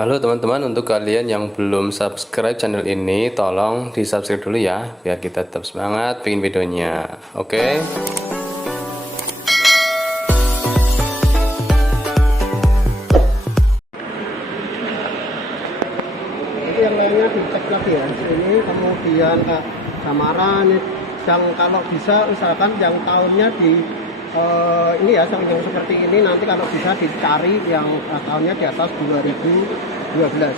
Halo teman-teman, untuk kalian yang belum subscribe channel ini, tolong di subscribe dulu ya, biar kita tetap semangat bikin videonya. Oke? Jadi yang lainnya dicek lagi ya. Ini kemudian samaran yang kalau bisa usahakan yang tahunnya di ini ya, yang seperti ini nanti kalau bisa dicari yang tahunnya di atas 2012,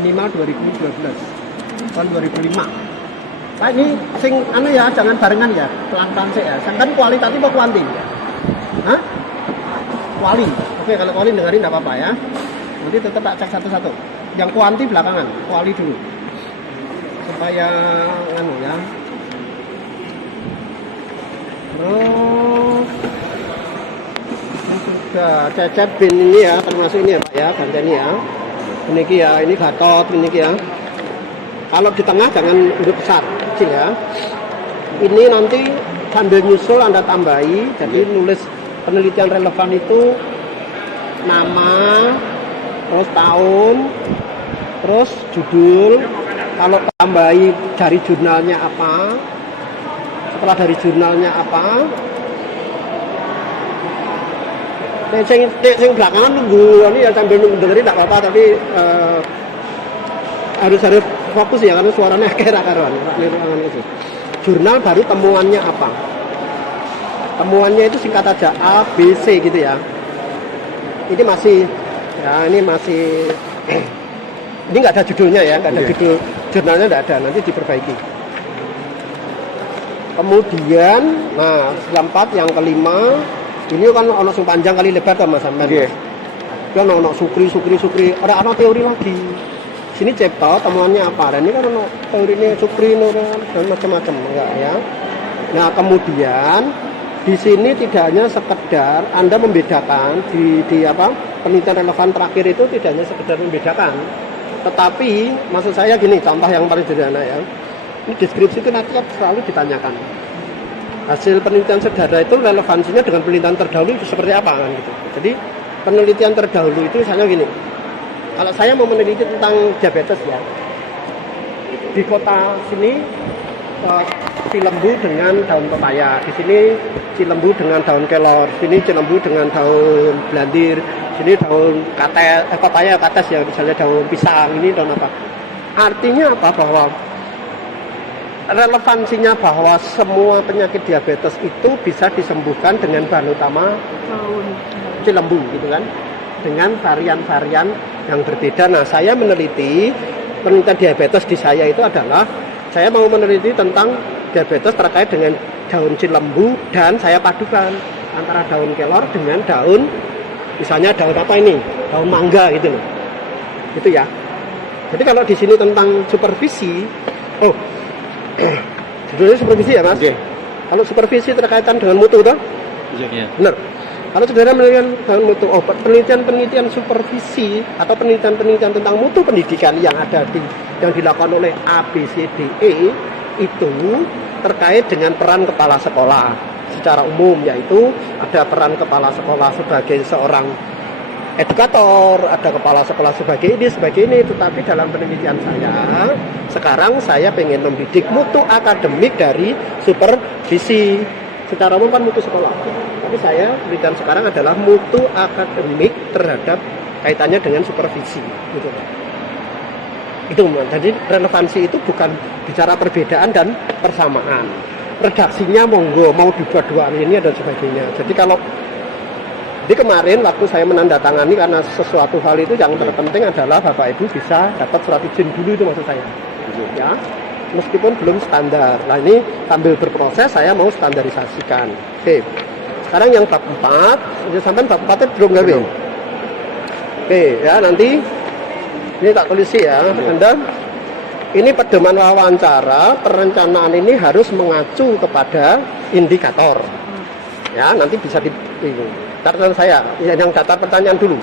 minimal 2012 tahun 2005. Nah ini sing anu ya, jangan barengan ya, pelan-pelan sih ya. Kan kualitatif apa kuanti? Hah? Kuali. Oke, kalau kuali dengerin enggak apa-apa ya. Nanti tetap tak cek satu-satu. Yang kuanti belakangan, kuali dulu. Supaya anu ya. Terus ini sudah cecet bin ini ya, termasuk ini ya Pak ya, ganteni ya. Ini ya, ini gatot ini ya. Kalau di tengah jangan huruf besar, kecil ya. Ini nanti sambil nyusul Anda tambahi, jadi nulis penelitian relevan itu nama, terus tahun, terus judul. Kalau tambahi dari jurnalnya apa, setelah dari jurnalnya apa. Yang belakangan nunggu ini ya, sambil nunggu dengerin tidak apa-apa, tapi harus fokus ya, karena suaranya karuan. Jurnal baru temuannya apa? Temuannya itu singkat aja A, B, C gitu ya. Ini masih ya, ini masih ini nggak ada judulnya ya, nggak ada judul jurnalnya, nggak ada, nanti diperbaiki. Kemudian, nah setelah 4 yang kelima, ini kan ono sing panjang kali lebar kan Mas Sampen. Nggih. Kan ono sukri, ada teori lagi. Sini cipta temuannya apa? Dan ini kan ono teorinya sukri dan macam-macam enggak ya. Nah, kemudian di sini tidak hanya sekedar Anda membedakan di apa? Penelitian relevan terakhir itu tidak hanya sekedar membedakan. Tetapi maksud saya gini, contoh yang paling sederhana ya. Ini deskripsi itu nanti selalu ditanyakan. Hasil penelitian saudara itu relevansinya dengan penelitian terdahulu itu seperti apa kan gitu. Jadi penelitian terdahulu itu misalnya gini. Kalau saya mau meneliti tentang diabetes ya, di kota sini Cilembu dengan daun pepaya, di sini Cilembu dengan daun kelor, sini Cilembu dengan daun belandir, sini daun pepaya kates ya, misalnya daun pisang, ini daun apa. Artinya apa? Bahwa relevansinya bahwa semua penyakit diabetes itu bisa disembuhkan dengan bahan utama Cilembu gitu kan, dengan varian-varian yang berbeda. Nah, saya meneliti penelitian diabetes di saya itu adalah saya mau meneliti tentang diabetes terkait dengan daun Cilembu, dan saya padukan antara daun kelor dengan daun, misalnya daun apa ini, daun mangga gitu loh, gitu ya. Jadi kalau di sini tentang supervisi, judulnya supervisi ya Mas. Okay. Kalau supervisi terkaitan dengan mutu toh? Yeah. Benar. Kalau saudara menelitikan tentang mutu, penelitian supervisi atau penelitian tentang mutu pendidikan yang yang dilakukan oleh A, B, C, D, E itu terkait dengan peran kepala sekolah secara umum, yaitu ada peran kepala sekolah sebagai seorang edukator, ada kepala sekolah sebagai ini, tetapi dalam penelitian saya sekarang saya pengen membidik mutu akademik dari supervisi. Secara umum kan mutu sekolah, tapi saya penelitian sekarang adalah mutu akademik terhadap kaitannya dengan supervisi gitu. Itu jadi relevansi itu bukan bicara perbedaan dan persamaan. Redaksinya monggo mau dibuat dua ini dan sebagainya. Jadi kalau di kemarin waktu saya menandatangani, karena sesuatu hal itu yang terpenting adalah Bapak Ibu bisa dapat surat izin dulu, itu maksud saya. Ya. Meskipun belum standar. Nah ini sambil berproses saya mau standarisasikan. Oke. Sekarang yang bab 4, sampai bab 4 itu belum gawe. Oke, ya nanti ini tak tulis ya. Anda ini pedoman wawancara perencanaan ini harus mengacu kepada indikator. Ya, nanti bisa di catatan saya, yang daftar pertanyaan dulu,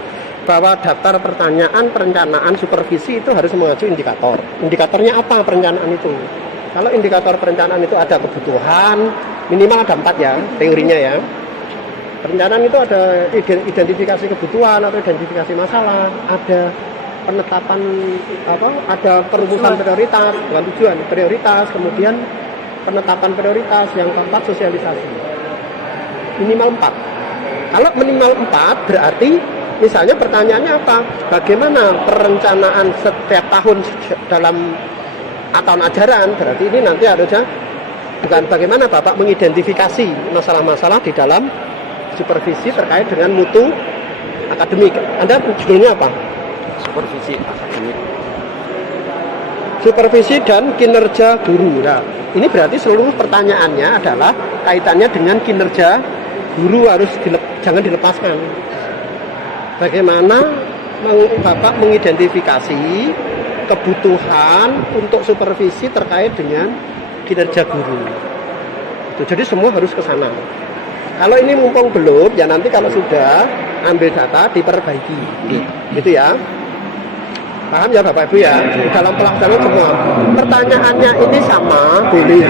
bahwa daftar pertanyaan perencanaan supervisi itu harus mengacu indikator. Indikatornya apa perencanaan itu? Kalau indikator perencanaan itu ada kebutuhan, minimal ada 4 ya, teorinya ya. Perencanaan itu ada identifikasi kebutuhan atau identifikasi masalah, ada penetapan ada perumusan prioritas dengan tujuan prioritas, kemudian penetapan prioritas, yang keempat sosialisasi. Minimal 4. Kalau minimal 4 berarti misalnya pertanyaannya apa? Bagaimana perencanaan setiap tahun dalam tahun ajaran? Berarti ini nanti harusnya bukan bagaimana Bapak mengidentifikasi masalah-masalah di dalam supervisi terkait dengan mutu akademik. Anda judulnya apa? Supervisi akademik. Supervisi dan kinerja guru. Nah, ini berarti seluruh pertanyaannya adalah kaitannya dengan kinerja guru, harus jangan dilepaskan. Bagaimana Bapak mengidentifikasi kebutuhan untuk supervisi terkait dengan kinerja guru. Jadi semua harus ke sana. Kalau ini mumpung belum, ya nanti kalau sudah ambil data diperbaiki. Gitu ya. Paham ya Bapak Ibu ya? Di dalam pelaksanaan semua. Pertanyaannya ini sama, boleh.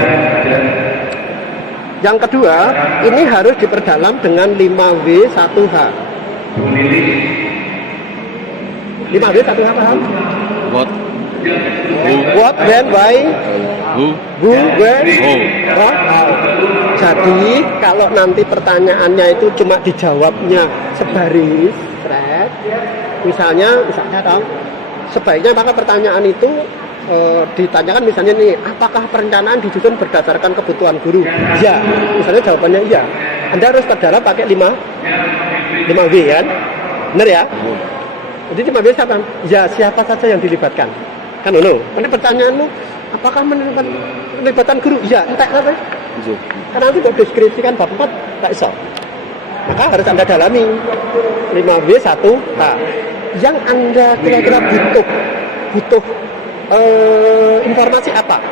Yang kedua, ini harus diperdalam dengan 5W1H. 5W1H paham? What, when, why, who, where, how. Jadi kalau nanti pertanyaannya itu cuma dijawabnya sebaris, misalnya dong, sebaiknya maka pertanyaan itu ditanyakan misalnya nih, apakah perencanaan disusun berdasarkan kebutuhan guru? Ya, misalnya jawabannya iya. Anda harus perdalam pakai 5W kan? Benar ya? Jadi 5W siapa? Ya, siapa saja yang dilibatkan. Kan ini pertanyaanmu, apakah melibatkan guru? Iya, entek apa? Karena nanti buat deskripsikan bab 4 tak iso. Maka harus Anda dalami 5W1H. Yang Anda kira-kira butuh informasi apa?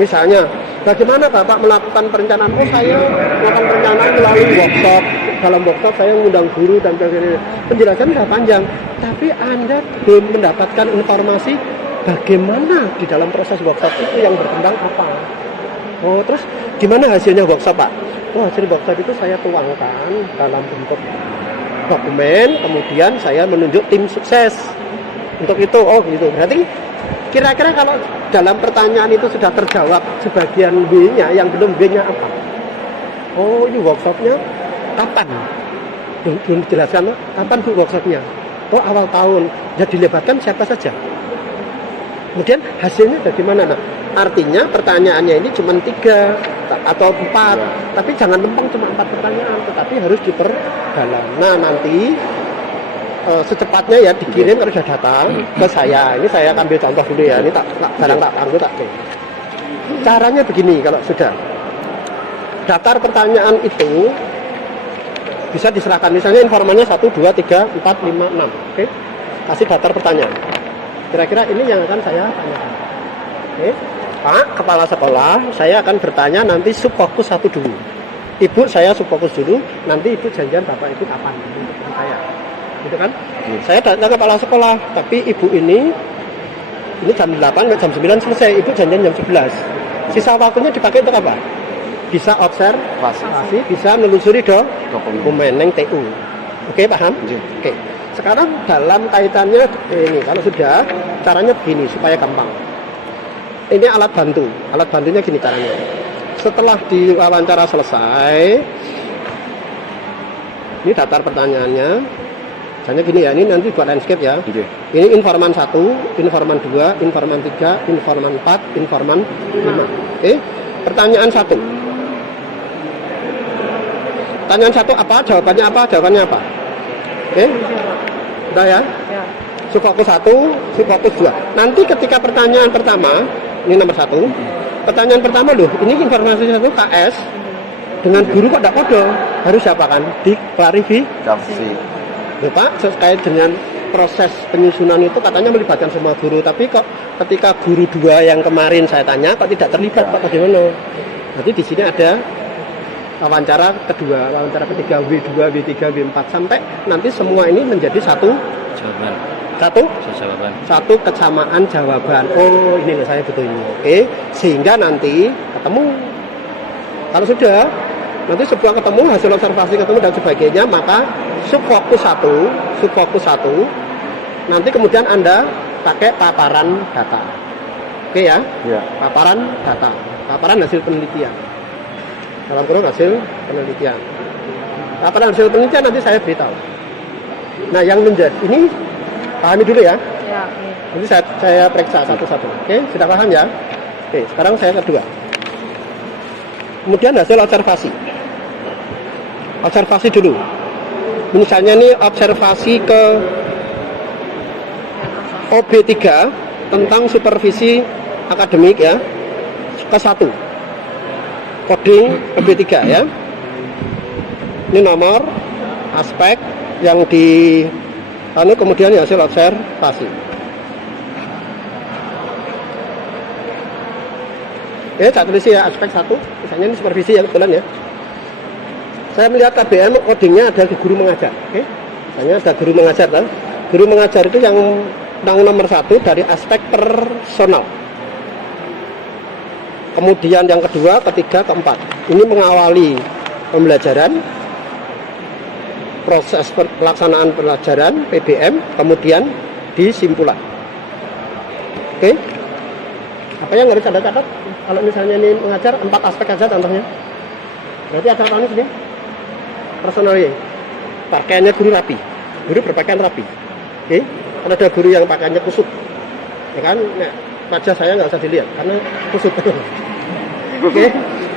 Misalnya, bagaimana Bapak melakukan perencanaan? Oh, saya melakukan perencanaan melalui workshop. Dalam workshop saya mengundang guru dan sebagainya. Penjelasan sudah panjang, tapi Anda belum mendapatkan informasi bagaimana di dalam proses workshop itu yang berkembang apa. Oh, terus gimana hasilnya workshop, Pak? Oh, hasil workshop itu saya tuangkan dalam bentuk dokumen, kemudian saya menunjuk tim sukses untuk itu. Oh, gitu. Berarti kira-kira kalau dalam pertanyaan itu sudah terjawab sebagian B-nya, yang belum B-nya apa? Oh, ini workshopnya kapan? Belum dijelaskan, kapan Bu workshopnya? Oh, awal tahun. Ya, dilibatkan siapa saja? Kemudian hasilnya bagaimana? Nah, artinya pertanyaannya ini cuma 3 atau 4, tapi jangan lempeng cuma 4 pertanyaan, tetapi harus diperdalam. Nah, nanti secepatnya ya dikirim kalau sudah datang ke saya. Ini saya ambil contoh dulu ya. Ini barang tak anggo tak. Caranya begini, kalau sudah daftar pertanyaan itu bisa diserahkan. Misalnya informannya 1, 2, 3, 4, 5, 6. Oke. Kasih daftar pertanyaan. Kira-kira ini yang akan saya tanyakan. Oke. Pak, kepala sekolah, saya akan bertanya nanti subfokus 1 dulu. Ibu, saya subfokus dulu. Nanti ibu janjian Bapak itu kapan untuk saya. Gitu kan? Saya datang ke kepala sekolah, tapi ibu ini jam 8 jam 9 selesai, ibu janjian jam 11. Sisa waktunya dipakai untuk apa? Bisa observasi, bisa menelusuri dokumen yang TU. Oke, paham? Oke. Sekarang dalam kaitannya ini, kalau sudah caranya begini supaya gampang. Ini alat bantu. Alat bantunya gini caranya. Setelah diwawancara selesai, ini daftar pertanyaannya. Misalnya gini ya, ini nanti buat landscape ya. Ini informan 1, informan 2, informan 3, informan 4, informan 5. Oke. Pertanyaan 1. Pertanyaan 1 apa? Jawabannya apa? Jawabannya apa? Oke. Udah ya? Subfokus 1, subfokus 2. Nanti ketika pertanyaan pertama, ini nomor 1. Pertanyaan pertama loh, ini informasi 1 KS dengan guru kok tidak kode. Harus siapa kan? Diklarifikasi. Loh Pak, terkait dengan proses penyusunan itu katanya melibatkan semua guru, tapi kok ketika guru 2 yang kemarin saya tanya kok tidak terlibat Pak, bagaimana? Nanti di sini ada wawancara kedua, wawancara ketiga, W2, W3, W4 sampai nanti semua ini menjadi satu jawaban. Satu kesamaan jawaban. Oh, ini loh saya butuh ini. Oke, sehingga nanti ketemu. Kalau sudah nanti sebuah ketemu, hasil observasi ketemu dan sebagainya, maka subfokus 1 Nanti kemudian Anda pakai paparan data. Oke ya? Iya. Paparan data, paparan hasil penelitian. Dalam kurung hasil penelitian. Paparan hasil penelitian nanti saya beritahu. Nah, yang menjadi ini pahami dulu ya. Ya, oke. Nanti saya periksa satu-satu. Oke, sudah paham ya? Oke, sekarang saya kedua. Kemudian hasil observasi. Observasi dulu. Misalnya ini observasi ke OB3 tentang supervisi akademik ya. Ke-1. Coding OB3 ya. Ini nomor aspek yang di kemudian hasil observasi. Saya tulis ya aspek 1, misalnya ini supervisi ya kebetulan ya. Saya melihat KBM codingnya ada di guru mengajar. Oke. Misalnya ada guru mengajar kan. Guru mengajar itu yang nomor 1 dari aspek personal. Kemudian yang kedua, ketiga, keempat. Ini mengawali pembelajaran, proses pelaksanaan pelajaran PBM, kemudian disimpulan. Oke. Apa yang harus Anda catat? Kalau misalnya ini mengajar 4 aspek aja contohnya. Berarti ada apa nih sini? Personalnya. Pakaiannya guru rapi. Guru berpakaian rapi. Oke. Kan ada guru yang pakaiannya kusut. Ya kan? Nah, wajah saya nggak usah dilihat karena kusut. Oke.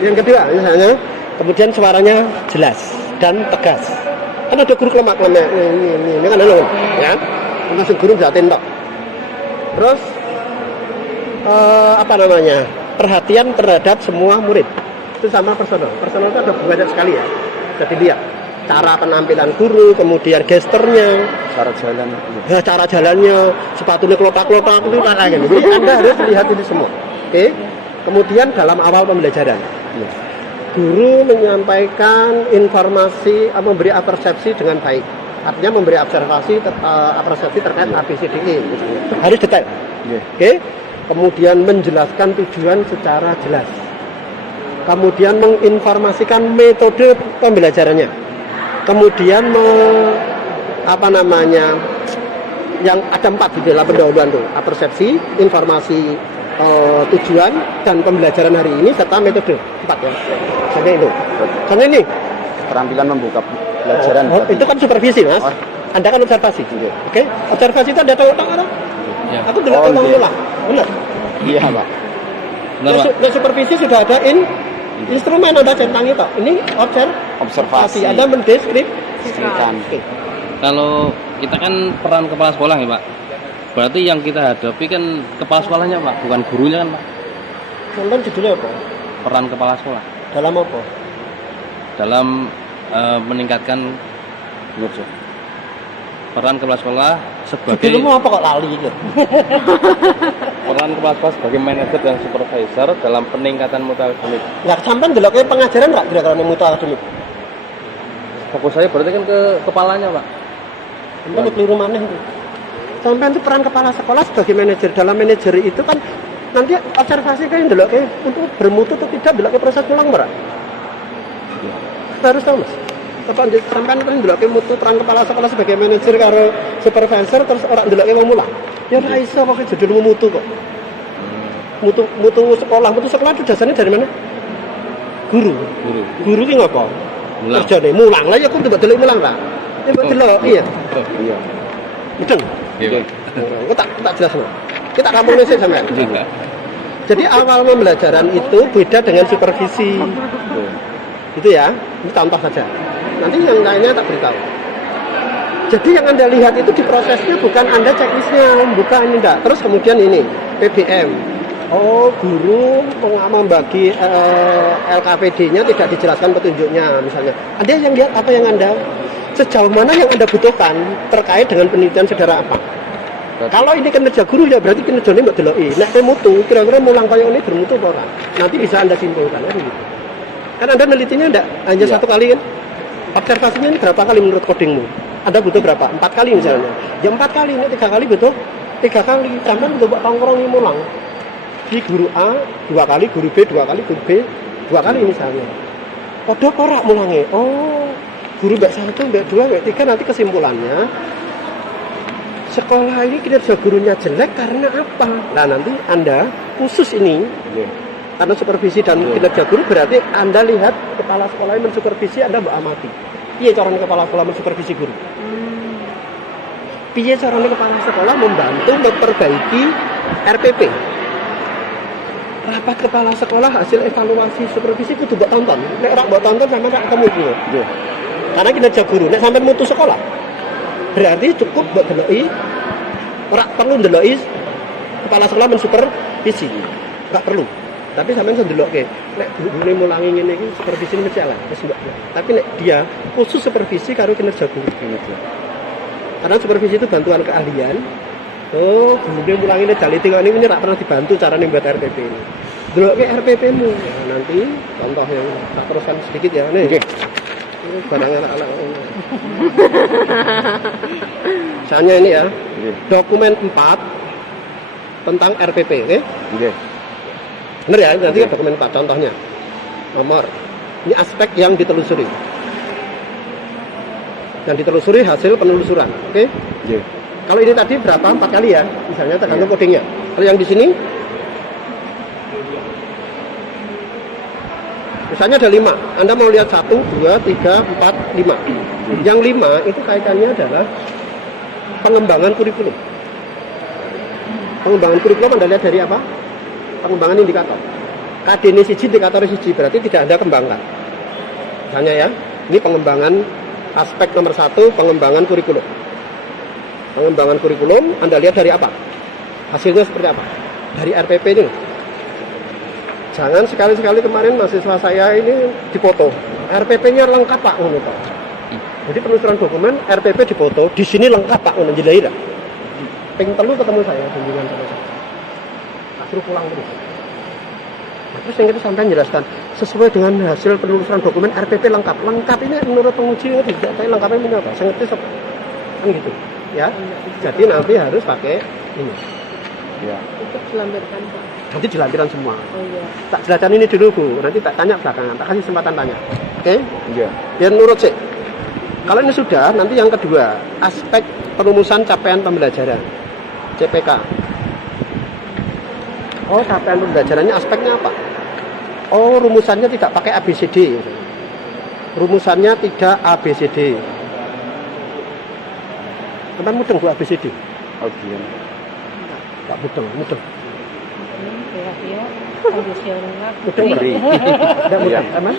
Yang kedua misalnya, kemudian suaranya jelas dan tegas. Kan ada guru kelemak-kelemak. Ini kan ada ya. Langsung guru jatin tok. Terus apa namanya? Perhatian terhadap semua murid. Itu sama personal. Personal itu ada banyak sekali ya. Bisa dilihat cara penampilan guru, kemudian gesturnya, Cara jalan. ya, cara jalannya, sepatunya kelopak-kelopak itu kayak gitu. Jadi Anda harus lihat ini semua. Oke. Kemudian dalam awal pembelajaran, Iya. guru menyampaikan informasi, memberi persepsi dengan baik. Artinya memberi persepsi terkait ABCDE. Harus detail. Iya. Oke. Kemudian menjelaskan tujuan secara jelas. Kemudian menginformasikan metode pembelajarannya. Kemudian yang ada 4 di dalam pendahuluan tuh, persepsi, informasi, tujuan dan pembelajaran hari ini serta metode 4 ya. Contohnya itu. Contohnya ini. Keterampilan membuka pelajaran. Itu kan supervisi mas. Oh. Anda kan observasi. Oke. Observasi itu ada tolong kan? Ya. Aku dulu Oh, iya. ulang. Benar. Iya, Pak. Benar, Pak. Di supervisi sudah ada instrumen Anda centang itu. Ini Observasi. Anda mendeskripsikan. Oke. Kalau kita kan peran kepala sekolah ya Pak. Berarti yang kita hadapi kan kepala sekolahnya Pak, bukan gurunya kan Pak. Contoh judulnya apa? Peran kepala sekolah Dalam apa? dalam meningkatkan Kinerja. peran kepala sekolah sebagai Judulmu apa kok lali gitu? peran kepala sekolah sebagai manajer dan supervisor dalam peningkatan mutu akademik. Nggak sampai ndelok pengajaran nggak kira-kira mutu akademik? Fokus saya berarti kan ke kepalanya Pak. Sampai keliru mana itu? Sampai itu peran kepala sekolah sebagai manajer. Dalam manajer itu kan nanti observasi kayak ndelok untuk bermutu atau tidak ndelok proses pulang berat. Kita harus tahu mas. Sampai kan ndelok mutu peran kepala sekolah sebagai manajer karo supervisor terus orang ndelok wong mulang. Ya ora iso kok judulmu mutu kok. Mutu sekolah itu dasarnya dari mana? Guru ki ngopo? Mulang. Kerjane mulang lah ya aku tidak delok mulang Pak. Ya mbok delok iya. Iya. Mudeng. Iya. Aku tak jelasno. Kita kampung sih sampean. Iya. Jadi awal pembelajaran itu beda dengan supervisi. Itu ya, ini contoh saja. Nanti yang lainnya tak beritahu. Jadi yang Anda lihat itu di prosesnya bukan Anda checklistnya, bukan ini enggak. Terus kemudian ini PBM. Oh, guru membagi LKPD-nya tidak dijelaskan petunjuknya misalnya. Anda yang lihat apa yang Anda sejauh mana yang Anda butuhkan terkait dengan penelitian saudara apa? Kalau ini kinerja guru ya berarti kinerjanya mbak deloki. Nek mutu kira-kira mulang kaya ini bermutu apa ora? Nanti bisa Anda simpulkan kan gitu. Kan Anda nelitinya enggak hanya satu kali kan? Observasinya ini berapa kali menurut codingmu? Anda butuh berapa? 4 kali misalnya. Ya 4 kali, ini 3 kali butuh 3 kali. Sampai butuh buat tongkrong mulang. Di guru A 2 kali, guru B 2 kali, guru B 2 kali misalnya. Padha ora mulange. Oh, guru mbak 1, mbak 2, mbak 3 nanti kesimpulannya sekolah ini kinerja gurunya jelek karena apa? Nah nanti Anda khusus ini, Nggih. karena supervisi dan kinerja guru berarti Anda lihat kepala sekolah yang mensupervisi, Anda mbok amati. Piye caranya kepala sekolah mensupervisi guru? Piye caranya kepala sekolah membantu memperbaiki RPP? Rapat kepala sekolah hasil evaluasi supervisi kudu mbok tonton. Nek ora mbok tonton sampean ora ketemu kuwi. Nggih. Karena kinerja guru nek sampean mutu sekolah berarti cukup mbok deloki, ora perlu ndeloki kepala sekolah mensupervisi. Enggak perlu. Tapi sampean sendelokke nek gurune mulangi ngene iki supervisi mesti ala wis mbok. Tapi nek dia khusus supervisi karo kinerja guru. Karena supervisi itu bantuan keahlian. Oh, gurune mulangi nek jali tinggal ini ora pernah dibantu carane buat RPP ini. Delokke RPP-mu. Nah, nanti contoh yang tak teruskan sedikit ya nih. Nggih. Ini barang anak-anak. Misalnya ini ya, Nggih. dokumen 4 tentang RPP, oke? Nggih. Benar ya, nanti kan dokumen 4 contohnya. Nomor. Ini aspek yang ditelusuri. Yang ditelusuri hasil penelusuran, oke? Nggih. Kalau ini tadi berapa? 4 kali ya, misalnya tergantung codingnya. Kalau yang di sini, misalnya ada 5. Anda mau lihat 1, 2, 3, 4, 5. Yang 5 itu kaitannya adalah pengembangan kurikulum. Pengembangan kurikulum Anda lihat dari apa? Pengembangan indikator. KDN siji, indikator siji, berarti tidak Anda kembangkan. Misalnya ya, ini pengembangan aspek nomor 1, pengembangan kurikulum. Pengembangan kurikulum Anda lihat dari apa? Hasilnya seperti apa? Dari RPP ini. Jangan sekali-sekali kemarin mahasiswa saya ini dipoto. RPP-nya lengkap Pak, ngono Pak. Jadi penelusuran dokumen RPP dipoto, di sini lengkap Pak, ngono jelai dah. Ping telu ketemu saya bimbingan sama saya. Tak suruh pulang terus. Nah, terus yang itu sampai jelaskan sesuai dengan hasil penelusuran dokumen RPP lengkap. Lengkap ini menurut penguji tidak saya lengkapnya ini apa? Saya ngerti kan gitu. Ya. Jadi nanti harus pakai ini. Ya. Untuk dilampirkan Pak. Nanti dilampiran semua. Oh iya. Tak jelaskan ini dulu Bu, nanti tak tanya belakangan, tak kasih kesempatan tanya. Oke? Iya. Biar nurut sih. Kalau ini sudah, nanti yang kedua, aspek perumusan capaian pembelajaran. CPK. Oh, capaian pembelajarannya aspeknya apa? Oh, rumusannya tidak pakai ABCD. Rumusannya tidak ABCD. Teman mudeng Bu ABCD? Audion. Tak mudeng, mudeng. Ya, kondisional. Mudeng enggak? Beri. Tidak mudeng, teman?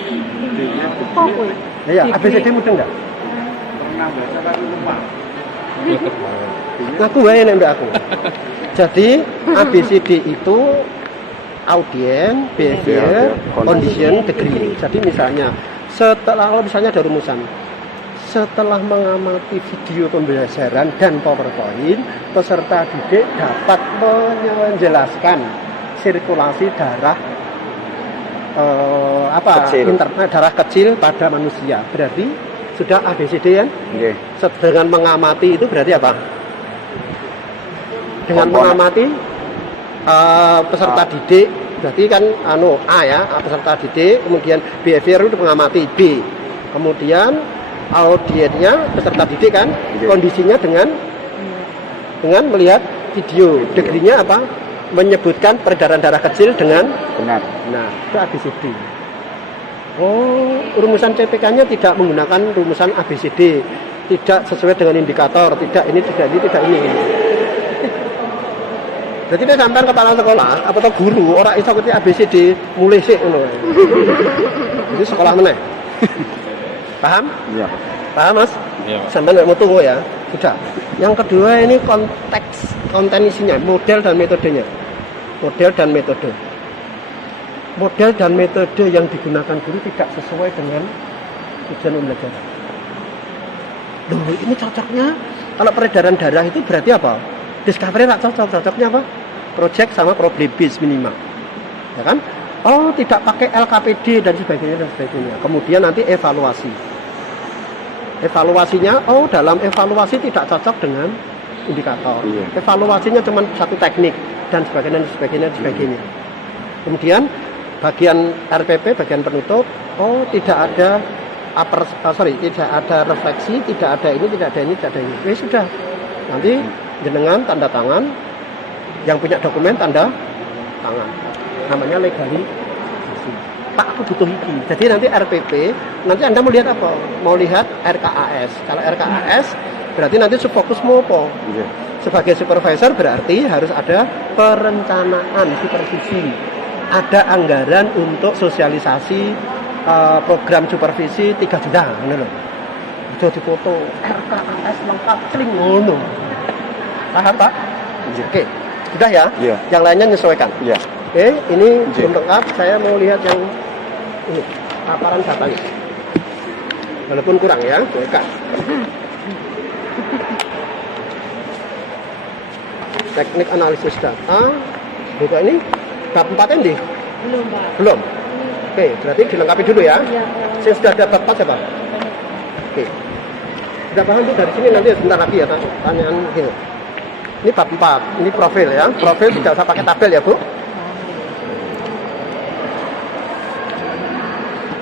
Apa kuwi? Ya, ABCD mudeng enggak? Ngaku wae nek mbak aku. Jadi ABCD itu audien, behavior, condition, degree. Jadi misalnya setelah misalnya ada rumusan, setelah mengamati video pembelajaran dan PowerPoint, peserta didik dapat menjelaskan sirkulasi darah Kecil. darah kecil pada manusia. Berarti sudah ABCD kan? Nggih. Dengan mengamati itu berarti apa? Dengan Komponen. mengamati peserta didik berarti kan A ya, peserta didik, kemudian behavior itu mengamati B. Kemudian audiennya peserta didik kan, Iya. kondisinya dengan melihat video. Degree-nya apa? Menyebutkan peredaran darah kecil dengan Benar. nah, itu ABCD. Oh, rumusan CPK-nya tidak menggunakan rumusan ABCD, tidak sesuai dengan indikator, tidak ini, tidak ini. Jadi dia sampai kepala sekolah atau guru orang iso ngerti ABCD mulai sih ngono. Jadi sekolah meneh. Paham? Iya. Paham Mas? Iya. Sampai nggak mau tunggu ya. Sudah. Yang kedua ini konteks, konten isinya, model dan metodenya. Model dan metode. Model dan metode yang digunakan guru tidak sesuai dengan tujuan pembelajaran. Loh, ini cocoknya kalau peredaran darah itu berarti apa? Discovery tak cocok, cocoknya apa? Project sama problem base minimal. Ya kan? Oh, tidak pakai LKPD dan sebagainya. Kemudian nanti evaluasi. Evaluasinya, oh dalam evaluasi tidak cocok dengan indikator. Iya. Evaluasinya cuma satu teknik dan sebagainya. Kemudian bagian RPP, bagian penutup, oh tidak ada tidak ada refleksi, tidak ada ini, tidak ada ini. Ya sudah. Nanti jenengan tanda tangan, yang punya dokumen tanda tangan. Namanya legalisasi. Pak, aku butuh iki. Jadi nanti RPP, nanti Anda mau lihat apa? Mau lihat RKAS. Kalau RKAS berarti nanti fokusmu apa? Iya. Sebagai supervisor berarti harus ada perencanaan supervisi. Ada anggaran untuk sosialisasi program supervisi 3 juta, ngono lho. Aja dipoto RKAS lengkap celing ngono. Paham, Pak? Iya. Oke. Sudah ya? Iya. Yang lainnya menyesuaikan. Iya. Oke, ini Iya. belum lengkap. Saya mau lihat yang ini, paparan datanya. Walaupun kurang ya, mereka. Teknik analisis data. Buka ini bab 4 ini? Belum, Pak. Belum. Oke, berarti dilengkapi dulu ya. Iya. Saya sudah ada bab 4 siapa? Oke. Sudah paham tuh dari sini nanti sebentar lagi ya tanyaan gitu. Ini bab 4, ini profil ya. Profil tidak usah pakai tabel ya, Bu.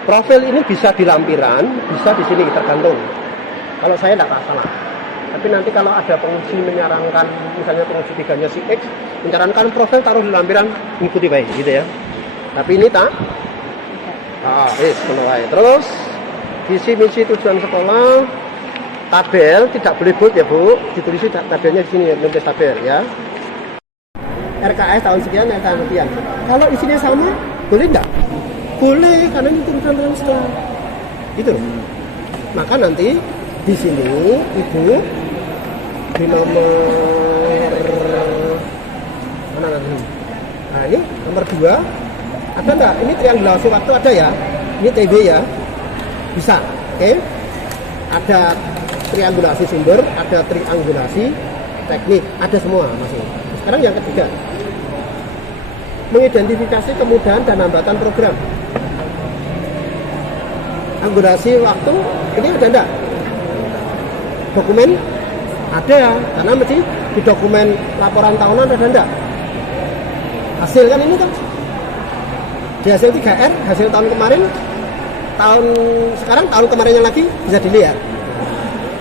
Profil ini bisa di lampiran, bisa di sini tergantung. Kalau saya tidak masalah. Tapi nanti kalau ada penguji menyarankan, misalnya penguji 3-nya si X, menyarankan profil taruh di lampiran, ikuti baik gitu ya. Tapi ini tak? Terus visi misi tujuan sekolah, tabel tidak boleh bold ya Bu, ditulis tabelnya di sini, nulis tabel ya. RKS tahun sekian, tahun sekian. Kalau isinya sama, boleh enggak? Boleh, karena ini turunan transfer. Gitu loh. Maka nanti di sini Ibu di nomor mana nanti? Nah ini nomor 2 ada enggak? Ini triangulasi waktu ada ya? Ini TB ya? Bisa, oke? Ada triangulasi sumber, ada triangulasi teknik, ada semua masih. Sekarang yang ketiga, mengidentifikasi kemudahan dan hambatan program. Angulasi waktu ini ada enggak? Dokumen ada, karena mesti di dokumen laporan tahunan ada enggak? Hasil kan ini kan di hasil 3R, hasil tahun kemarin, sekarang tahun kemarinnya lagi bisa dilihat.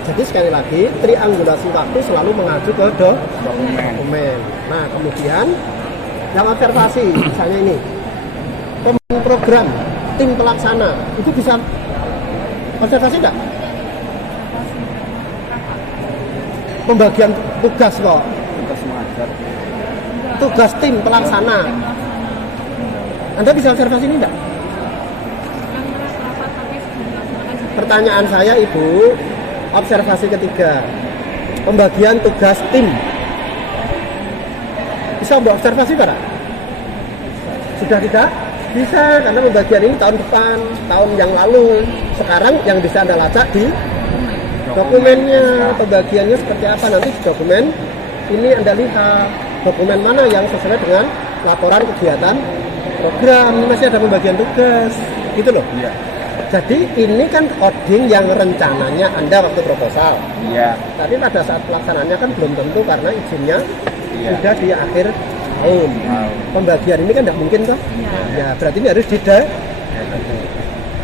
Jadi sekali lagi triangulasi waktu selalu mengacu ke dokumen. Nah kemudian yang observasi misalnya ini pemimpin program, tim pelaksana itu bisa observasi enggak? Pembagian tugas kok. Tugas mengajar. Tugas tim pelaksana. Anda bisa observasi ini enggak? Pertanyaan saya Ibu, observasi ketiga. Pembagian tugas tim. Bisa Mbak observasi Pak? Sudah tidak? Bisa, karena pembagian ini tahun depan, tahun yang lalu. Sekarang yang bisa Anda lacak di dokumennya, pembagiannya seperti apa nanti di dokumen ini Anda lihat dokumen mana yang sesuai dengan laporan kegiatan program. Ini masih ada pembagian tugas gitu loh. Iya. Jadi ini kan coding yang rencananya Anda waktu proposal. Iya. Tapi pada saat pelaksanaannya kan belum tentu karena izinnya sudah di akhir tahun. Pembagian ini kan tidak mungkin toh. Ya berarti ini harus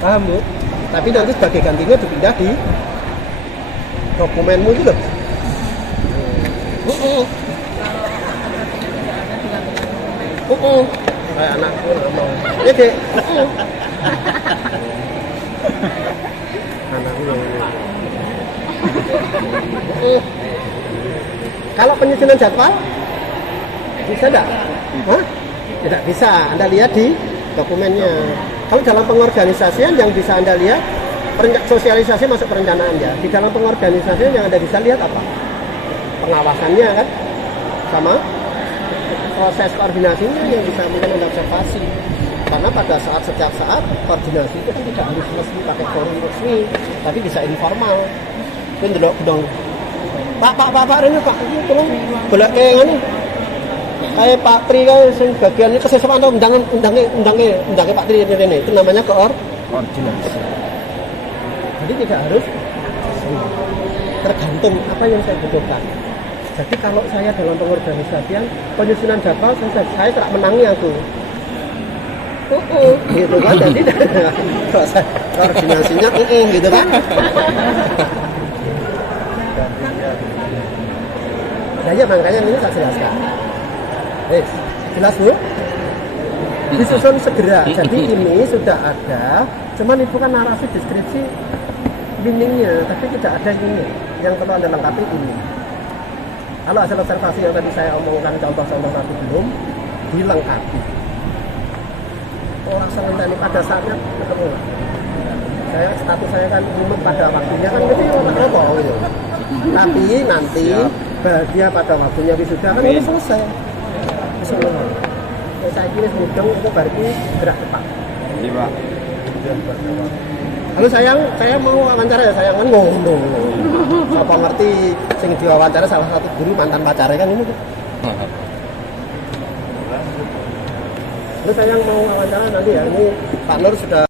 paham Bu? Tapi nanti sebagai gantinya dipindah di dokumenmu itu loh. Kayak anakku ngomong. Ya Dek. Anakku ngomong. Kalau penyusunan jadwal bisa enggak? Hah? Tidak bisa. Anda lihat di dokumennya. Kalau dalam pengorganisasian yang bisa Anda lihat sosialisasi masuk perencanaan ya. Di dalam pengorganisasian yang Anda bisa lihat apa? Pengawasannya kan, sama proses koordinasinya yang bisa mungkin Anda observasi. Karena pada setiap saat koordinasi itu tidak harus resmi pakai forum resmi, tapi bisa informal. Kan delok gedong. Pak ini Pak, ini tolong golek ngene. Kayak Pak Tri kan sing bagian ini kesesuaian atau undangnya Pak Tri ini. Itu namanya koordinasi. Jadi tidak harus tergantung apa yang saya butuhkan. Jadi kalau saya dalam pengorganisasian penyusunan jadwal saya tidak menangi aku. Gitu kan, jadi proses koordinasinya gitu kan. Nah ya makanya ini saya jelaskan. Jelas Bu? Disusun segera. Jadi ini sudah ada, cuman itu kan narasi deskripsi meaningnya, tapi tidak ada ini. Yang perlu Anda lengkapi ini. Kalau hasil observasi yang tadi saya omongkan contoh-contoh tadi belum dilengkapi. Orang sementara pada saatnya ketemu. Status saya kan umum pada waktunya kan itu apa gitu. Tapi nanti bahagia pada waktunya wisuda kan ini selesai. Semua. Saya kira mudeng itu berarti gerak cepat. Iya Pak. Halo sayang, saya mau wawancara ya sayang kan ngomong. Siapa ngerti sing diwawancara salah satu guru mantan pacarnya kan ini. Halo sayang mau wawancara nanti ya ini Pak Nur sudah